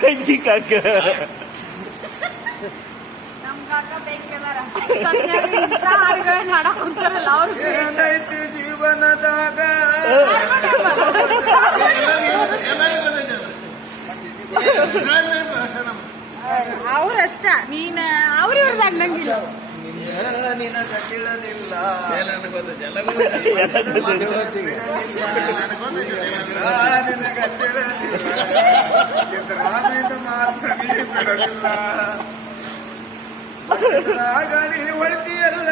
ಬೆಂಕಿ ಕಾಕ ನಮ್ ಕಾಕ ಬೇಕಲ್ಲ ಹಾಡುಗಳನ್ನ ಹಾಡಕ್ ಕುಂತಾರಲ್ಲ ಅವ್ರು ಏನೈತಿ ಜೀವನದಾಗ ಅವ್ರಷ್ಟ ನೀನ್ ಅವ್ರಿವ್ರದ್ದು ಅನ್ನಂಗಿಲ್ಲ ನಿನಗ ತಿಳಿದಿಲ್ಲ ನಿನಗ ತಿಳಿದಿಲ್ಲ ಸಿದ್ದರಾಮಯ್ಯ ಮಾತ್ರ ನೀ ಬಿಡಲಿಲ್ಲ ಆಗ ನೀ ಹೊಳ್ತಿಯಲ್ಲ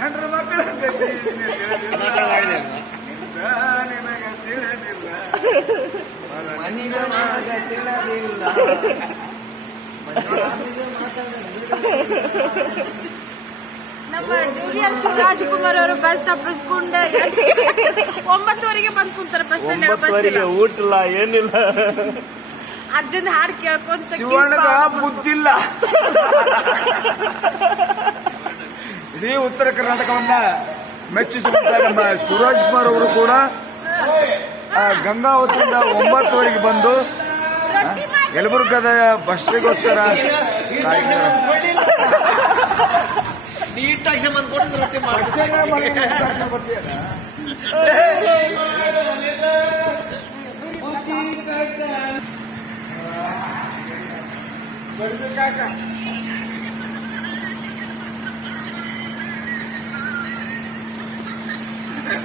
ಹೆಂಡ್ರ ಮಕ್ಕಳ ಗತಿ ತಿಳಿದಿಲ್ಲ ನಿನಗ ತಿಳಿದಿಲ್ಲ ನಿನಗ ತಿಳಿದಿಲ್ಲ ನಮ್ಮ ಜೂನಿಯರ್ ಶಿವರಾಜ್ ಕುಮಾರ್ ಅವರು ಬಸ್ ತಪ್ಪಿಸ್ಕೊಂಡ 9:00 ಬಂದ್ ಕುಂತಾರ ಬಸ್ 9:00 ಊಟ ಇಲ್ಲ ಏನಿಲ್ಲ. ಅರ್ಜುನ್ ಹಾಡ್ ಕೇಳ್ಕೊಂತ ಶಿವಣ್ಣಗ ಬುದ್ಧಿಲ್ಲ. ಇಡೀ ಉತ್ತರ ಕರ್ನಾಟಕವನ್ನ ಮೆಚ್ಚಿಸುವಂತ ನಮ್ಮ ಶಿವರಾಜ್ ಕುಮಾರ್ ಅವರು ಕೂಡ ಗಂಗಾವತಿಯಿಂದ 9:00 ಬಂದು ಯಲಬುರ್ಗದ ಬಸ್ಸಿಗೋಸ್ಕರ ನೀಟಾಗಿ ಸಂಬಂಧ ಕೊಟ್ಟು ರೊಟ್ಟಿ ಕಾಕ